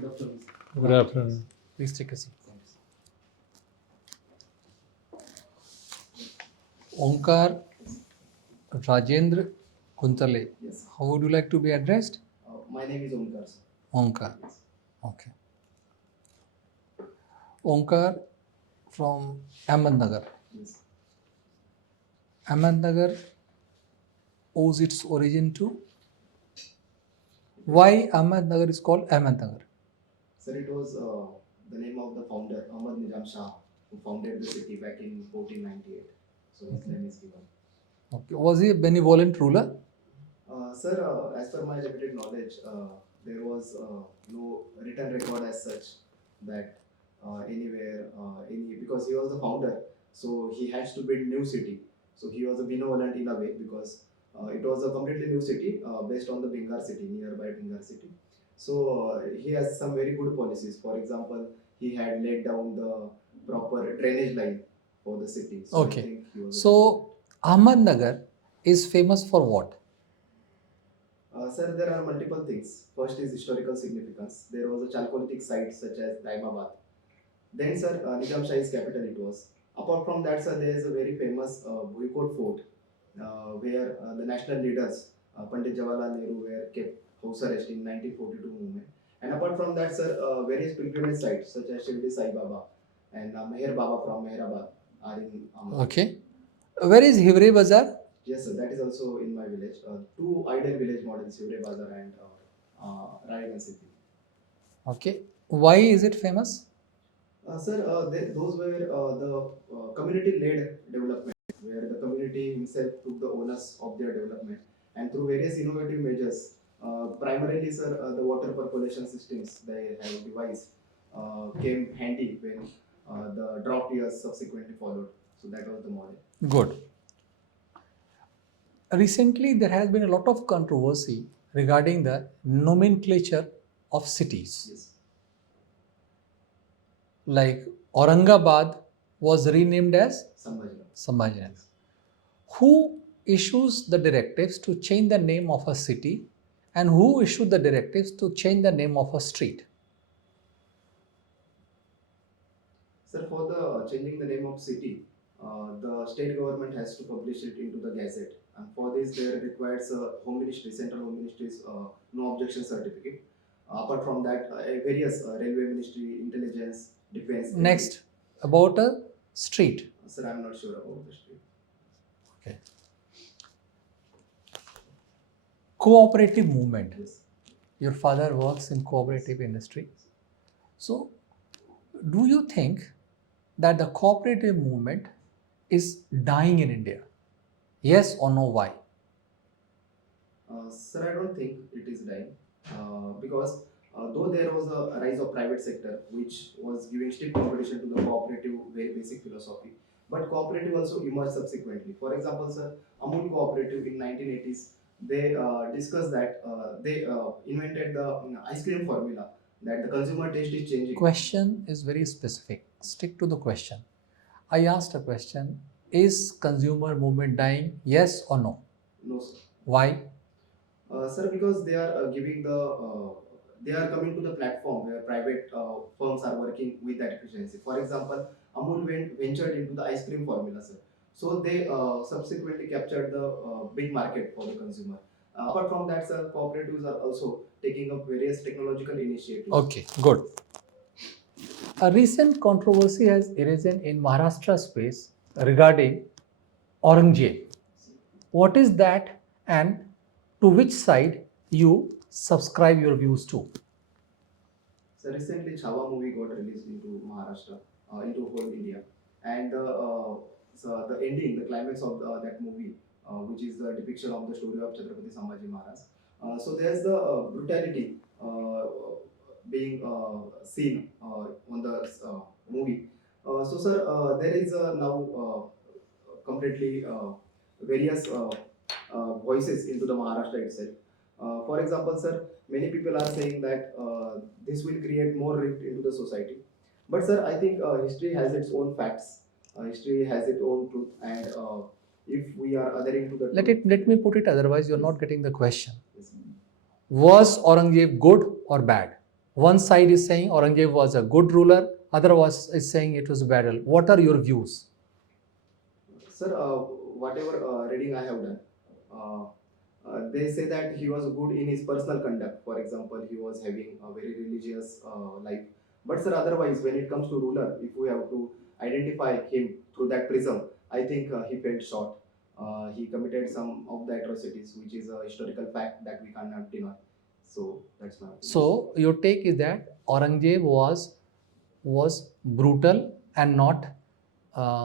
Good afternoon. Good afternoon. Please take a seat. OMKAR Rajendra Khuntalale. Yes. How would you like to be addressed? My name is OMKAR, sir. OMKAR. Yes. Okay. OMKAR from Ahmednagar. Yes. Ahmednagar owes its origin to? Why Ahmednagar is called Ahmednagar? Sir, it was the name of the founder, Ahmad Nizam Shah, who founded the city back in 1498. So his name is given. Okay. Was he a benevolent ruler? Sir, as per my limited knowledge, there was no written record as such that anywhere, because he was the founder, so he has to build new city. So he was a benevolent in a way because it was a completely new city based on the Bengal city, nearby Bengal city. So he has some very good policies. For example, he had laid down the proper drainage line for the city. So I Okay. think he was So Ahmednagar is famous for what? Sir, there are multiple things. First is historical significance. There was a Chalcolithic site such as Daimabad. Then, sir, Nizam Shahi's capital it was. Apart from that, sir, there is a very famous Bhuikot fort where the national leaders, Pandit Jawaharlal Nehru, were kept house arrest in 1942 movement. And apart from that, sir, various pilgrimage sites such as Shirdi Sai Baba and Meher Baba from Meherabad are in Ahmedabad. Okay. Where is Hivre Bazaar? Yes, sir, that is also in my village. Two ideal village models, Sivre Bazar and Raigan City. Okay. Why is it famous? Sir, those were the community-led development, where the community himself took the onus of their development, and through various innovative measures, primarily, sir, the water percolation systems they have devised came handy when the drought years subsequently followed. So that was the model. Good. Recently, there has been a lot of controversy regarding the nomenclature of cities. Yes. Like Aurangabad was renamed as Sambhajinagar. Sambhajinagar. Who issues the directives to change the name of a city and who issued the directives to change the name of a street? Sir, for the changing the name of city, the state government has to publish it into the gazette, and for this there requires a home ministry, central home ministry's no objection certificate. Apart from that, various railway ministry, intelligence, defense. Next, about a street. Sir, I am not sure about the street. Okay. Cooperative movement. Yes. Your father works in cooperative industry. So, do you think that the cooperative movement is dying in India? Yes or no? Why? Sir, I don't think it is dying because though there was a rise of private sector which was giving stiff competition to the cooperative very basic philosophy, but cooperative also emerged subsequently. For example, sir, Amul Cooperative in 1980s, they discussed that they invented the ice cream formula that the consumer taste is changing. Question is very specific. Stick to the question. I asked a question. Is consumer movement dying? Yes or no? No, sir. Why? Sir, because they are giving the they are coming to the platform where private firms are working with that efficiency. For example, Amul ventured into the ice cream formula, sir. So they subsequently captured the big market for the consumer. Apart from that, sir, cooperatives are also taking up various technological initiatives. Okay, good. A recent controversy has arisen in Maharashtra space regarding Aurangzeb. What is that and to which side you subscribe your views to? So recently, Chhawa movie got released into Maharashtra, into whole India, and so the ending, the climax of that movie, which is the depiction of the story of Chhatrapati Sambhaji Maharaj. So there's the brutality being seen on the movie. So, sir, there is now completely various voices into the Maharashtra itself. For example, sir, many people are saying that this will create more rift into the society. But, sir, I think history has its own facts. History has its own truth, and if we are adhering to the Let me put it otherwise. You're not getting the question. Yes. Was Aurangzeb good or bad? One side is saying Aurangzeb was a good ruler, other was is saying it was a bad ruler. What are your views? Sir, whatever reading I have done, uh, they say that he was good in his personal conduct. For example, he was having a very religious life. But sir, otherwise, when it comes to ruler, if we have to identify him through that prism, I think he fell short. He committed some of the atrocities, which is a historical fact that we cannot deny. So that's my opinion. So your take is that Aurangzeb was brutal and not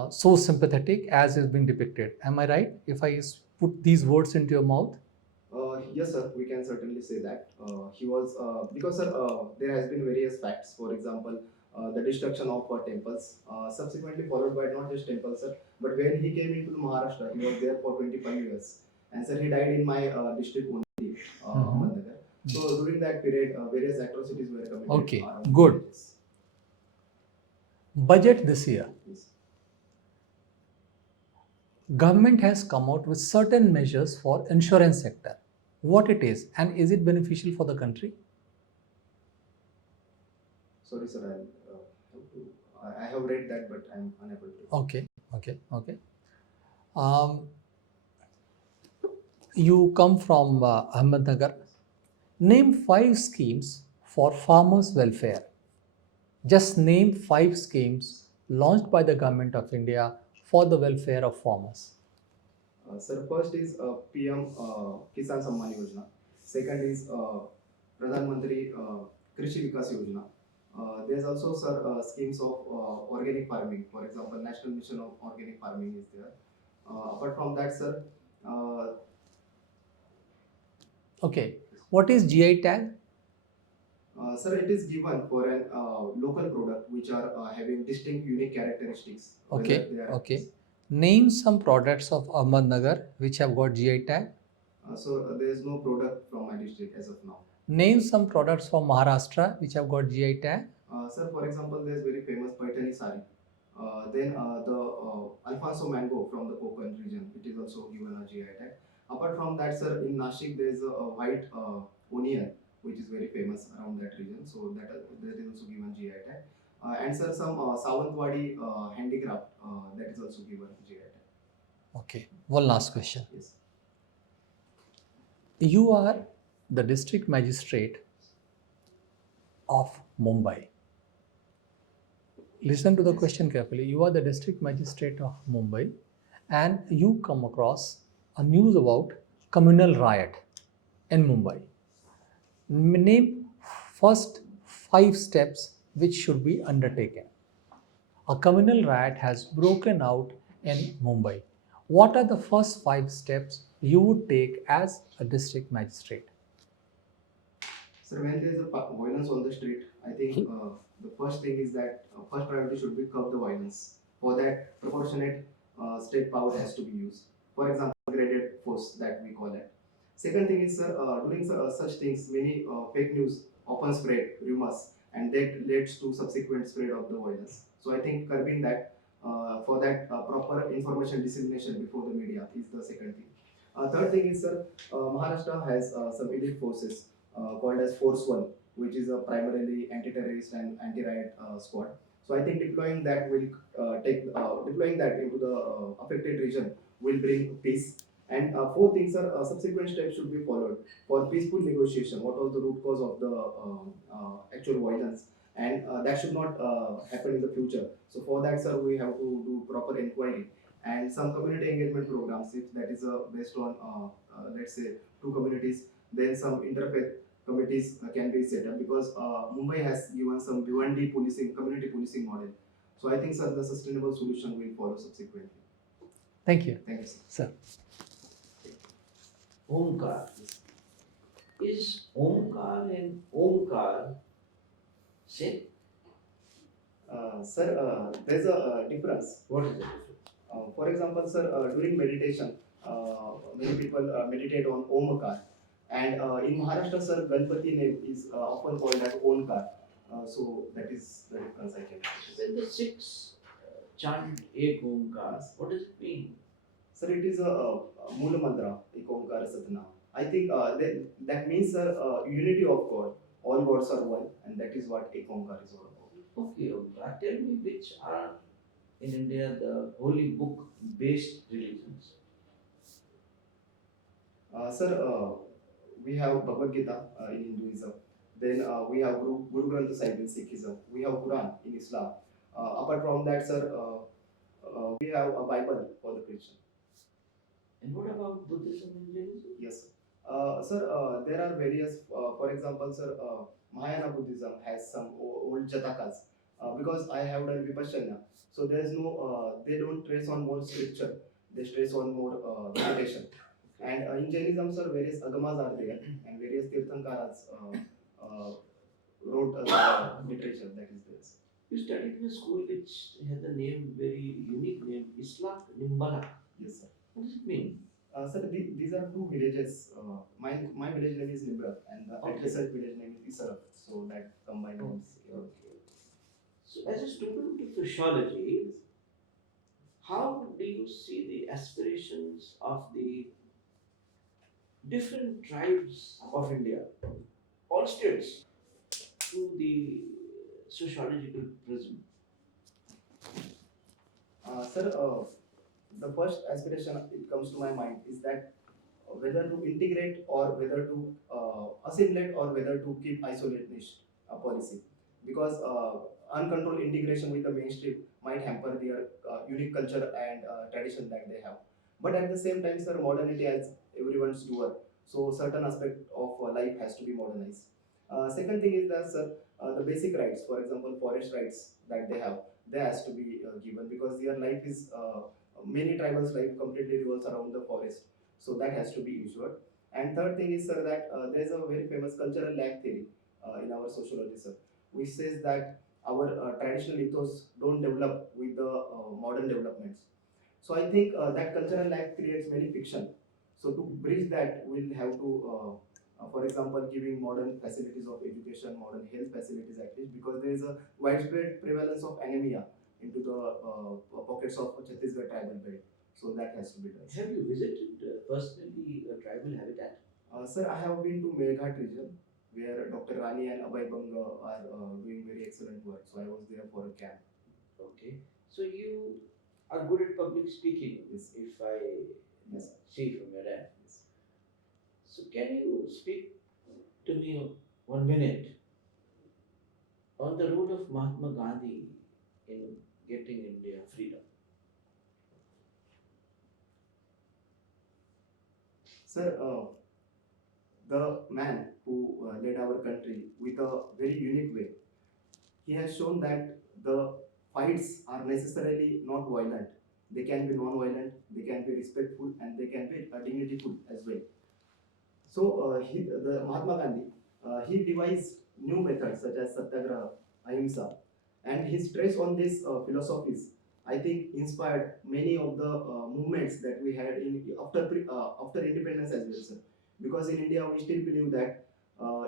so sympathetic as is being depicted. Am I right? If I put these words into your mouth. Yes, sir, we can certainly say that. He was, because sir, there has been various facts. For example, the destruction of temples, subsequently followed by not just temples, sir, but when he came into Maharashtra, he was there for 25 years. And sir, he died in my district only, Ahmednagar. So during that period, various atrocities were committed. Okay, good. Villages. Budget this year. Yes. Government has come out with certain measures for insurance sector. What it is and is it beneficial for the country? Sorry, sir, I have read that, but I'm unable to. Okay. You come from Ahmednagar. Name 5 schemes for farmers' welfare. Just name 5 schemes launched by the government of India for the welfare of farmers. Sir, first is PM Kisan Samman Yojana. Second is Pradhan Mantri Krishi Vikas Yojana. There's also, sir, schemes of organic farming. For example, National Mission of Organic Farming is there. Apart from that, sir, Okay. What is GI tag? sir, it is given for an local product which are having distinct, unique characteristics. Okay. whether they are- Okay. Name some products of Ahmednagar which have got GI tag. So there is no product from my district as of now. Name some products from Maharashtra which have got GI tag. Sir, for example, there is very famous Paithani sari. Then the Alfonso mango from the Konkan region, it is also given a GI tag. Apart from that, sir, in Nashik there is a white onion which is very famous around that region, so that is also given GI tag. And sir, some Sawantwadi handicraft that is also given GI tag. Okay. One last question. Yes. You are the district magistrate of Mumbai. Listen to the question carefully. You are the district magistrate of Mumbai and you come across a news about communal riot in Mumbai. Name first 5 steps which should be undertaken. A communal riot has broken out in Mumbai. What are the first 5 steps you would take as a district magistrate? Sir, when there is a violence on the street, I think the first thing is that first priority should be curb the violence. For that, proportionate state power has to be used. For example, graded force that we call it. Second thing is, sir, during such things, many fake news often spread, rumors, and that leads to subsequent spread of the violence. So I think curbing that, for that proper information dissemination before the media is the second thing. Third thing is, sir, Maharashtra has some elite forces called as Force One, which is a primarily anti-terrorist and anti-riot squad. So I think deploying that will deploying that into the affected region will bring peace. And fourth things are subsequent steps should be followed for peaceful negotiation. What was the root cause of the actual violence, and that should not happen in the future. So for that, sir, we have to do proper inquiry and some community engagement programs. If that is based on let's say 2 communities, then some interfaith committees can be set up, because Mumbai has given some BYD policing, community policing model. So I think, sir, the sustainable solution will follow subsequently. Thank you. Thank you, sir. Sir. OMKAR. Is OMKAR and OMKAR same? Sir, there's a difference. What is the difference? For example, sir, during meditation, many people meditate on OMKAR. And in Maharashtra, sir, Ganpati name is often called as OMKAR. So that is the difference I can say. When the Sikhs chant Ek OMKAR, what does it mean? Sir, it is a Mula Mantra, Ek Omkar Satnam. I think that means, sir, unity of God. all gods are one, and that is what Ek Onkar is all about. Okay, tell me which are in India the holy book based religions. Sir, we have Bhagavad Gita in Hinduism. Then we have Guru Granth Sahib in Sikhism. We have Quran in Islam. Apart from that, sir, we have a Bible for the Christian. And what about Buddhism and Jainism? Yes, sir. Sir, there are various, for example, sir, Mahayana Buddhism has some old Jatakas. Because I have done Vipassana, so there is no, they don't trace on more scripture, they trace on more meditation. And in Jainism, sir, various agamas are there, and various Tirthankaras wrote literature that is there. Sir. You studied in a school which has a name, very unique name, Islam Nimbala. Yes, sir. What does it mean? Sir, these are two villages. My village name is Nimra, and the adjacent village name is Isara. So that combined names. Okay. So, as a student of sociology, how do you see the aspirations of the different tribes of India, all states, through the sociological prism? Sir, the first aspiration it comes to my mind is that whether to integrate or whether to assimilate or whether to keep isolationist policy, because uncontrolled integration with the mainstream might hamper their unique culture and tradition that they have. But at the same time, sir, modernity as everyone's doer, so certain aspect of life has to be modernized. Second thing is that, sir, the basic rights, for example, forest rights that they has to be given, because their life is many tribals' life completely revolves around the forest, so that has to be ensured. And third thing is, sir, that there is a very famous cultural lag theory in our sociology, sir, which says that our traditional ethos don't develop with the modern developments. So I think that cultural lag creates many fiction. So to bridge that, we'll have to, for example, giving modern facilities of education, modern health facilities at least, because there is a widespread prevalence of anemia into the pockets of Chhattisgarh tribal belt. So that has to be done. Have you visited personally a tribal habitat? Sir, I have been to Meghat region, where Dr. Rani and Abhay Banga are doing very excellent work. So I was there for a camp. Okay. So you are good at public speaking, Yes. if I Yes. see from your ad. Yes. So can you speak to me 1 minute on the role of Mahatma Gandhi in getting India freedom? Sir, the man who led our country with a very unique way, he has shown that the fights are necessarily not violent. They can be non-violent, they can be respectful, and they can be dignityful as well. So, the Mahatma Gandhi, he devised new methods such as Satyagraha, Ahimsa, and his trace on these philosophies, I think, inspired many of the movements that we had in after independence as well, sir. Because in India, we still believe that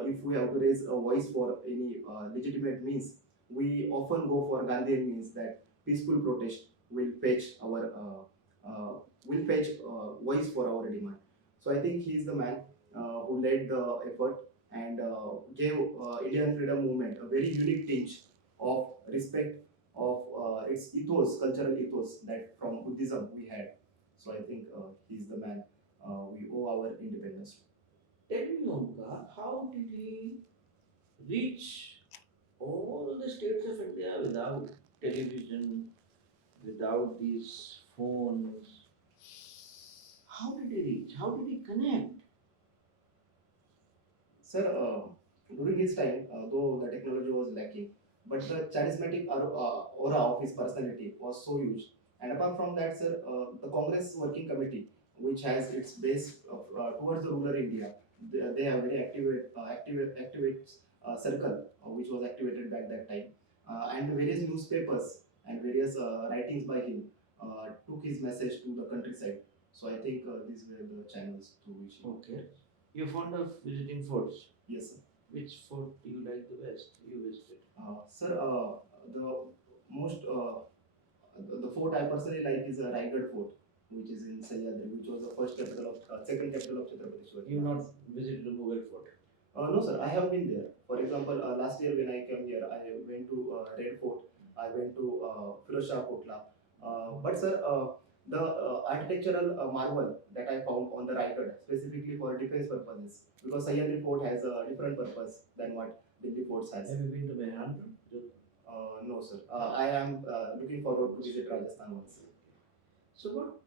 if we have to raise a voice for any legitimate means, we often go for Gandhian means, that peaceful protest will fetch our voice for our demand. So I think he is the man who led the effort and gave Indian freedom movement a very unique tinge of respect of its ethos, cultural ethos that from Buddhism we had. So I think he's the man we owe our independence to. Tell me, Omkar, how did he reach all the states of India without television, without these phones? How did he reach? How did he connect? Sir, during his time, though the technology was lacking, but the charismatic aura of his personality was so huge. And apart from that, sir, the Congress Working Committee, which has its base towards the rural India, they have very activate circle, which was activated back that time. And the various newspapers and various writings by him took his message to the countryside. So I think these were the channels through which he. Okay. You're fond of visiting forts. Yes, sir. Which fort do you like the best? You visited. Sir, the most the fort I personally like is Raigad Fort, which is in Sahyadri, which was the first capital of second capital of Chhatrapati Shivaji. You not visited the Mughal fort. No, sir, I have been there. For example, last year when I came here, I went to Red Fort, I went to Firozshah Kotla. But, sir, the architectural marvel that I found on the right hand, specifically for defense purposes, because Sahyadri Fort has a different purpose than what Delhi Fort has. Have you been to Mehran? No, sir. I am looking forward to visit Rajasthan once. So, what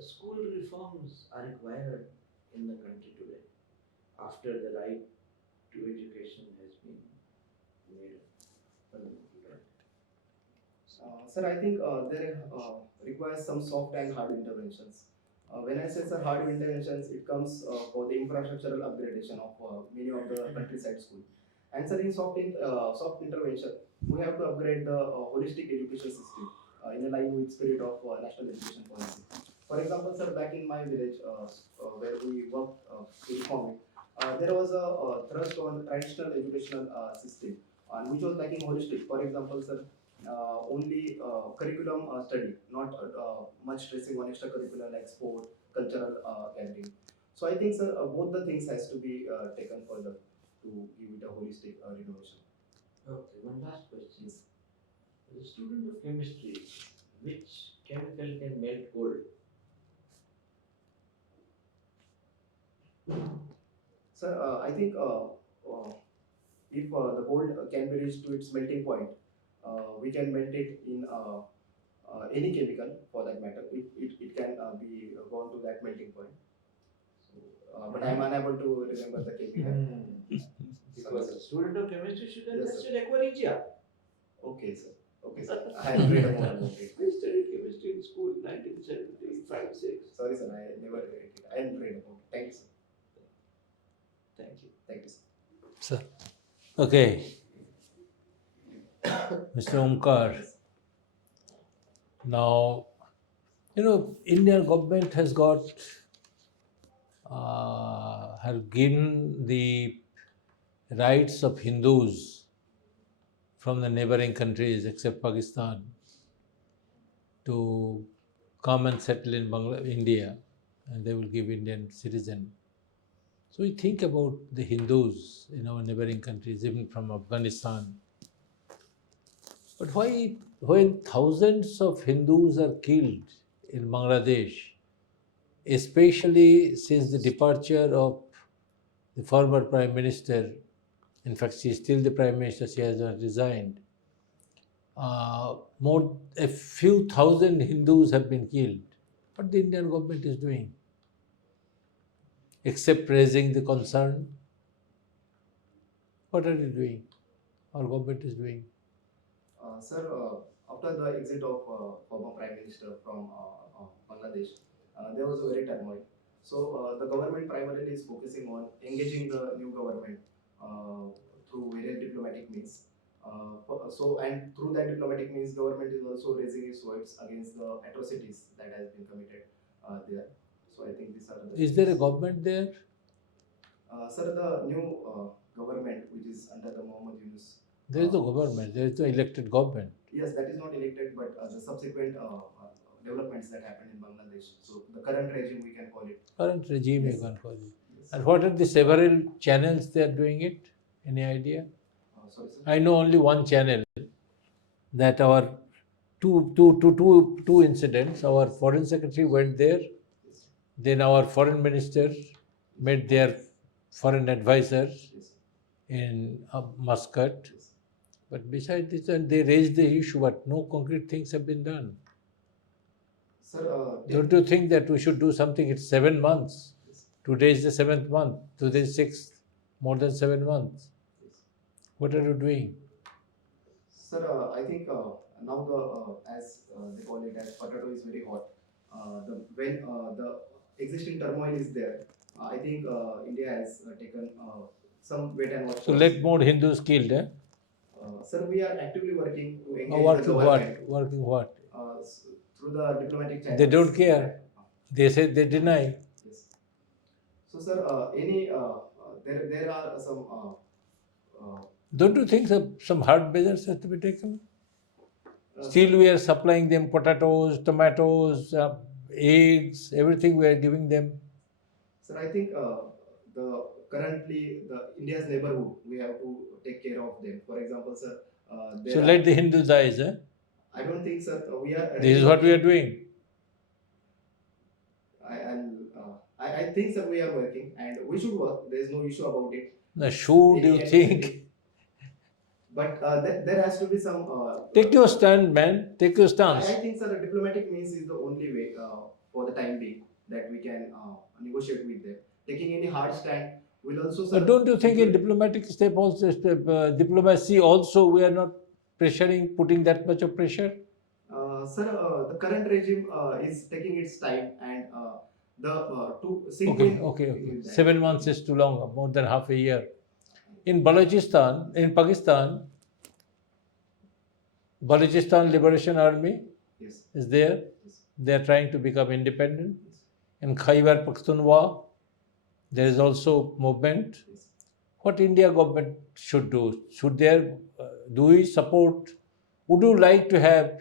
school reforms are required in the country today after the right to education has been made fundamental? Sir, I think there requires some soft and hard interventions. When I say sir, hard interventions, it comes for the infrastructural upgradation of many of the countryside schools. And sir, in soft intervention, we have to upgrade the holistic education system in a line with spirit of national education policy. For example, sir, back in my village, where we worked to reform it, there was a thrust on traditional educational system, which was lacking holistic. For example, sir, only curriculum study, not much stressing on extracurricular like sport, cultural gathering. So I think, sir, both the things has to be taken further to give it a holistic renovation. Okay, one last question. As a student of chemistry, which chemical can melt gold? Sir, I think if the gold can be reached to its melting point, we can melt it in any chemical for that matter. It can be gone to that melting point. So, but I am unable to remember the chemical. Because a student of chemistry should Yes, understand aqua. Okay, sir. Okay, sir. I have read about it. I studied chemistry in school, 1975-6. Sorry, sir. I never read it. I have read about it. Thank you, sir. Thank you. Thank you, sir. Sir. Okay. Mr. Omkar. Now, Indian government has given the rights of Hindus from the neighboring countries except Pakistan to come and settle in India, and they will give Indian citizen. So we think about the Hindus in our neighboring countries, even from Afghanistan. But why, when thousands of Hindus are killed in Bangladesh, especially since the departure of the former Prime Minister, in fact, she is still the Prime Minister, she has not resigned, a few thousand Hindus have been killed. What the Indian government is doing? Except raising the concern, what are you doing? Our government is doing. Sir, after the exit of former Prime Minister from Bangladesh, there was a very turmoil. So the government primarily is focusing on engaging the new government through various diplomatic means. And through that diplomatic means, government is also raising its voice against the atrocities that has been committed there. So I think these are the. Is there a government there? Sir, the new government, which is under the Mohammed Yunus. There is no government. There is no elected government. Yes, that is not elected, but the subsequent developments that happened in Bangladesh. So the current regime, we can call it. Current regime, Yes. you can call it. Yes. And what are the several channels they are doing it? Any idea? Sorry, sir. I know only one channel, that our two incidents. Our foreign secretary went there, Yes. then our foreign minister met their foreign advisors Yes. in Muscat. Yes. But besides this, and they raised the issue, but no concrete things have been done. Sir, Don't you think that we should do something? It's 7 months. Yes. Today is the 7th month. Today is 6th. More than 7 months. Yes. What are you doing? Sir, I think now as they call it as potato is very hot. When the existing turmoil is there, I think India has taken some wait and watch. So let more Hindus killed, eh? Sir, we are actively working to engage the Working government what? Working what? through the diplomatic channels. They don't care. They say they deny. Yes. So, sir, there are some. Don't you think some hard measures have to be taken? Uh, Still we are supplying them potatoes, tomatoes, eggs, everything we are giving them. Sir, I think the currently the India's neighborhood, we have to take care of them. For example, sir, there So are, let the Hindus die, eh? I don't think, sir, we are. This is what we are doing. I think, sir, we are working and we should work. There is no issue about it. Now, should Any you atrocity. think? But there has to be some. Take your stand, man. Take your I stance. think, sir, diplomatic means is the only way for the time being that we can negotiate with them. Taking any hard stand will also, sir. But don't you think in it will- diplomatic diplomacy also we are not pressuring, putting that much of pressure? Sir, the current regime is taking its time and the to sync Okay, with- okay. with that. 7 months is too long, more than half a year. In Balochistan, in Pakistan, Balochistan Liberation Army Yes. is there. Yes. They are trying to become independent. Yes. In Khyber Pakhtunkhwa, there is also movement. Yes. What India government should do? Should there, do we support, would you like to have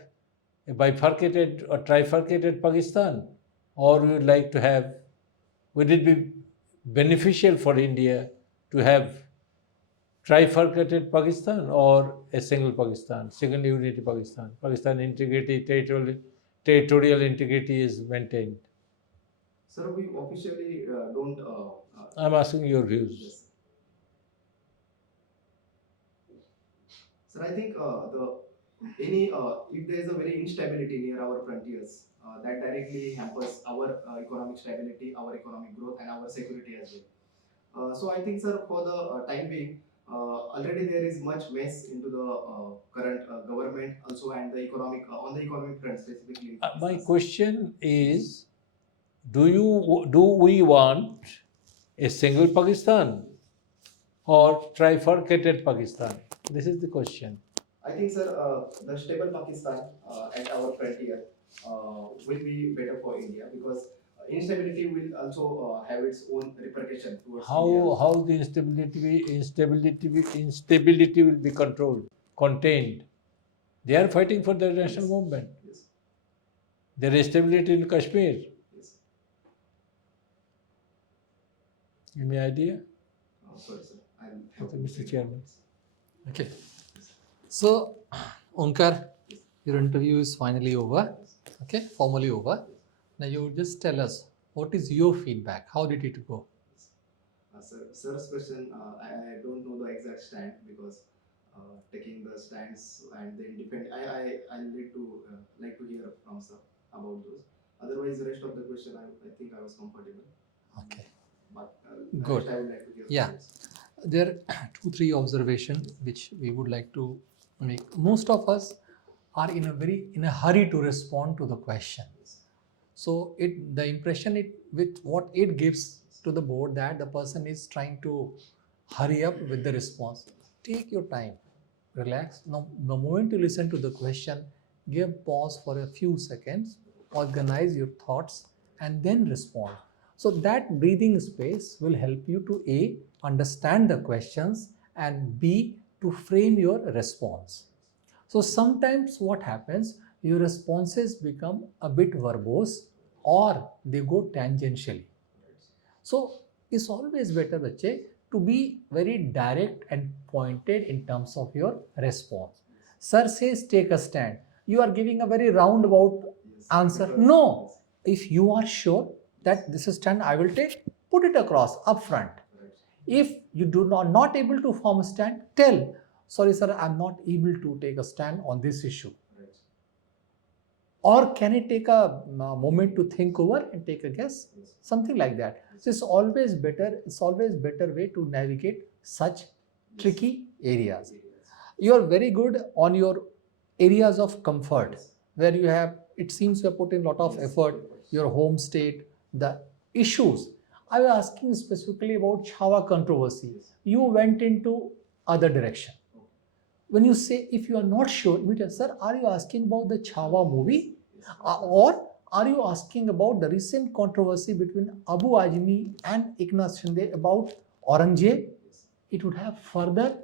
a bifurcated or trifurcated Pakistan? Or would you like to have, would it be beneficial for India to have trifurcated Pakistan or a single Pakistan, single unity Pakistan? Pakistan integrity, territorial integrity is maintained. Sir, we officially don't. I'm asking your views. Yes. Sir, I think if there is a very instability near our frontiers, that directly hampers our economic stability, our economic growth, and our security as well. So I think, sir, for the time being, already there is much mess into the current government also and the economic on the economic front specifically. My question is, do we want a single Pakistan or trifurcated Pakistan? This is the question. I think, sir, the stable Pakistan at our frontier will be better for India because instability will also have its own repercussion towards India. How the instability will be contained? They are fighting for their national Yes. movement. Yes. There is stability in Kashmir. Yes. Any idea? Sorry, sir. I'll have Okay, to Mr. take Chairman. Okay. So, Omkar, your interview is finally over. Okay, formally over. Now you just tell us what is your feedback? How did it go? Sir's question, I don't know the exact stand because taking the stands and then depend. I need to like to hear from sir about those. Otherwise, the rest of the question, I think I was comfortable. Okay. But Good. rest I would like to hear. Yeah. From you, sir. There are 2-3 observations which we would like to make. Most of us are in a hurry to respond to the question. So the impression with what it gives to the board that the person is trying to hurry up with the response. Take your time, relax. Now, the moment you listen to the question, give pause for a few seconds, organize your thoughts, and then respond. So that breathing space will help you to A, understand the questions, and B, to frame your response. So sometimes what happens, your responses become a bit verbose or they go tangentially. So it's always better, bache, to be very direct and pointed in terms of your response. Sir says take a stand. You are giving a very roundabout Yes, answer. because- No. If you are sure that this is stand I will take, put it across up front. Right. If you do not able to form a stand, tell, sorry sir, I'm not able to take a stand on this issue. Right. Or can I take a moment to think over and take a guess? Yes. Something like that. So it's always better way to navigate such tricky areas. You are very good on your areas of comfort Yes. where you have, it seems you have put in a lot of Yes. effort, your home state, the issues. I was asking specifically about Chhawa controversy. Yes. You went into other direction. When you say, if you are not sure, we tell, sir, are you asking about the Chhawa movie? Yes. Or are you asking about the recent controversy between Abu Azmi and Eknath Shinde about Aurangzeb? Yes. It would have further,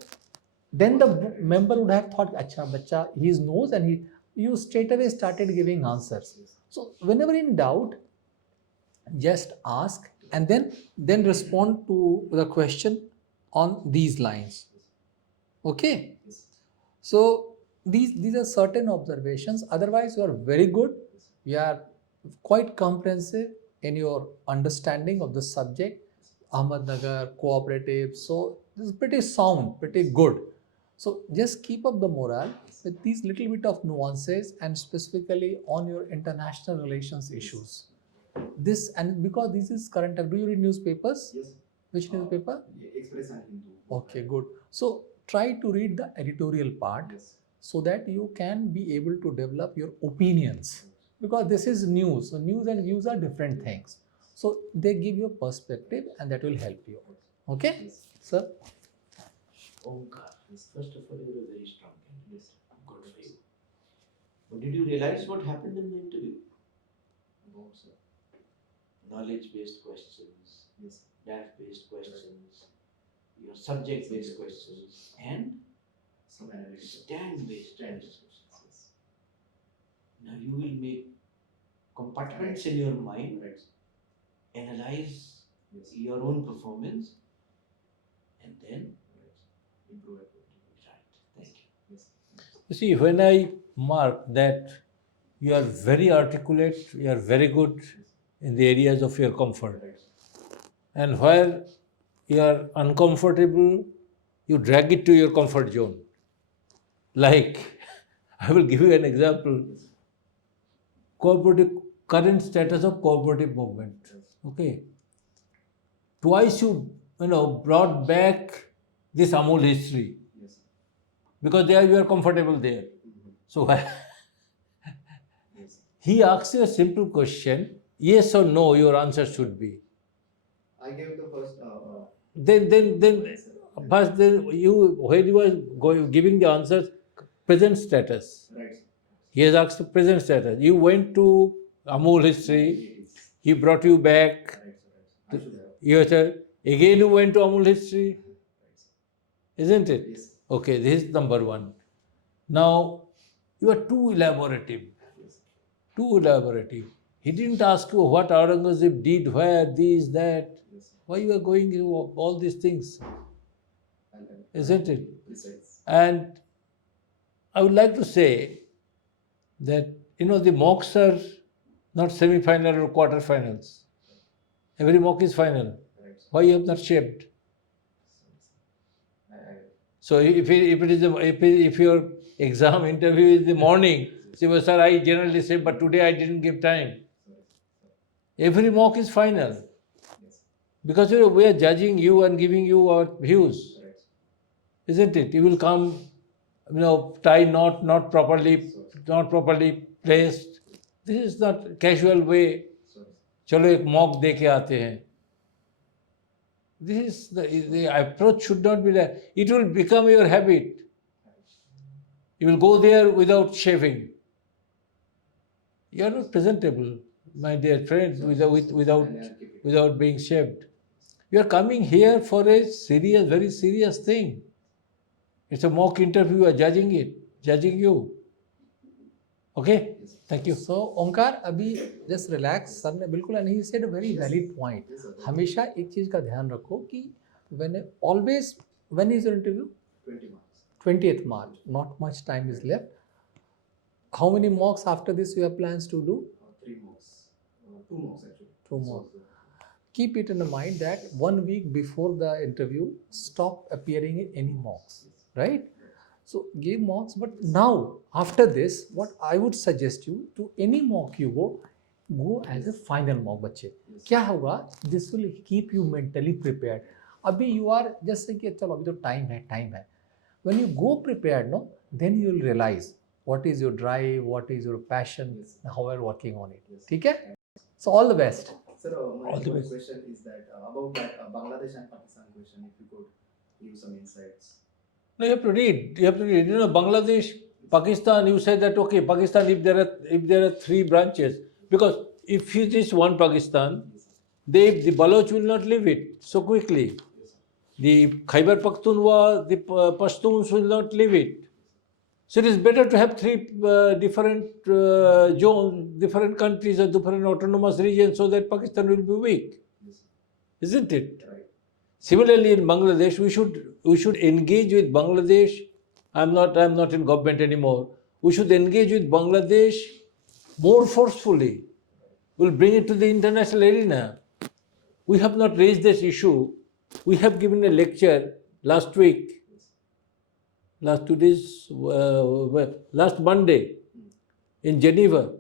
then the member would have thought, acha, bacha, he knows, and you straight away started giving answers. Yes. So whenever in doubt, just ask and then respond to the question on these lines. Okay. Yes. So these are certain observations. Otherwise, you are very good. You are quite comprehensive in your understanding of the subject. Ahmednagar, cooperative. So this is pretty sound, pretty good. So just keep up the morale with these little bit of nuances and specifically on your international relations issues. This, and because this is current, do you read newspapers? Yes. Which newspaper? Express and Hindu. Okay, good. So try to read the editorial part Yes. so that you can be able to develop your opinions, because this is news. So news and views are different things. So they give you a perspective and that will help you. Okay, Yes. sir? Omkar, first of all, you're a very strong candidate. Good for you. But did you realize what happened in the interview? No, sir. Knowledge-based questions, Yes. data-based questions, your subject-based questions, and Some analytical. stand-based Stand questions. questions. Now you will make compartments in your mind, Right. analyze Yes. your own performance, and then Right. Improve it. right. Thank you. Yes. You see, when I mark that you are very articulate, you are very good in the areas of your comfort, Right. and where you are uncomfortable, you drag it to your comfort zone. Like, I will give you an example. Cooperative, current status of cooperative movement. Okay. Twice you brought back this Amul history Yes. because there you are comfortable there. Mhm. So Yes. he asks you a simple question, yes or no, your answer should be. I gave the first. Then answer. first then you when you are giving the answers, present status. Right. He has asked the present status. You went to Amul history, he brought you back. Right. I should have. You said again you went to Amul history, Right. isn't it? Yes. Okay, this is number one. Now you are too elaborative. Yes. Too elaborative. He didn't ask you what Aurangzeb did, where, this, that. Yes. Why you are going through all these things, And isn't it? precise. And I would like to say that the mocks are not semi-final or quarter-finals. Every mock is final. Right. Why you have not shaped? I So if your exam interview is in the morning, say, well, sir, I generally say, but today I didn't give time. sorry. Every mock is final Yes. because we are judging you and giving you our views, Right. isn't it? You will come, tie not properly placed. This is not casual way. Sorry. चलो एक mock दे के आते हैं. This is the approach should not be that. It will become your habit. You will go there without shaving. You are not presentable, my dear friend, without being shaved. You are coming here for a serious, very serious thing. It's a mock interview. You are judging you. Okay? Thank you. So Omkar, अभी just relax. Sir ने बिल्कुल, and he said a very valid point. Yes, sir. हमेशा एक चीज का ध्यान रखो कि when is your interview? 20 marks. 20th March. Not much time is left. How many mocks after this you have plans to do? 3 marks. 2 marks actually. 2 more. Keep it in mind that 1 week before the interview, stop appearing in any mocks, right? So give mocks, but now after this, what I would suggest you to any mock you go as a final mock, बच्चे. क्या होगा? This will keep you mentally prepared. अभी you are just saying कि चलो अभी तो time है. When you go prepared, no, then you will realize what is your drive, what is your passion, and how you are working on it. ठीक है? So all the best. Sir, my All the best. question is that about that Bangladesh and Pakistan question, if you could give some insights. No, you have to read. Bangladesh, Pakistan. You say that okay, Pakistan. If there are 3 branches, because if it is one Pakistan, the Baloch will not leave it so quickly. The Khyber Pakhtunkhwa, the Pashtuns will not leave it. So it is better to have 3 different zones, different countries or different autonomous regions, so that Pakistan will be weak. isn't it? Right. Similarly, in Bangladesh, we should engage with Bangladesh. I'm not in government anymore. We should engage with Bangladesh more forcefully. We'll bring it to the international arena. We have not raised this issue. We have given a lecture last week, last 2 days, last Monday in Geneva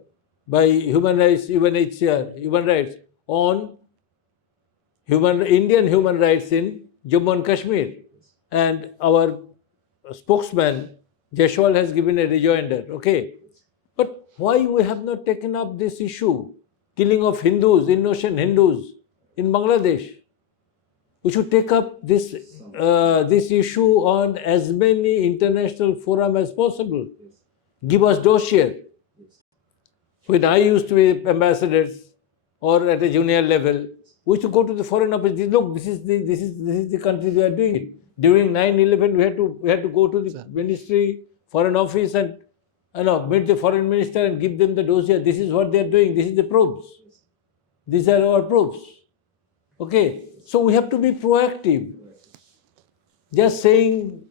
by Human Rights, UNHCR, Human Rights on Indian human rights in Jammu and Kashmir. And our spokesman, Jaishwal, has given a rejoinder, okay? But why we have not taken up this issue? Killing of Hindus, innocent Hindus in Bangladesh. We should take up this issue on as many international forums as possible. Give us dossier. When I used to be ambassadors or at a junior level, we used to go to the foreign office. Look, this is the country we are doing it. During 9/11, we had to go to the ministry, foreign office, and meet the foreign minister and give them the dossier. This is what they are doing. This is the proofs. These are our proofs. Okay, so we have to be proactive. Just saying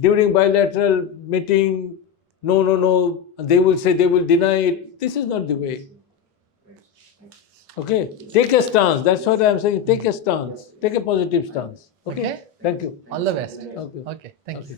during bilateral meeting, no, they will say, they will deny it. This is not the way. Okay, take a stance. That's what I'm saying. Take a stance. Take a positive stance. Okay, Okay. thank you. All the best. Okay. Okay, thank you.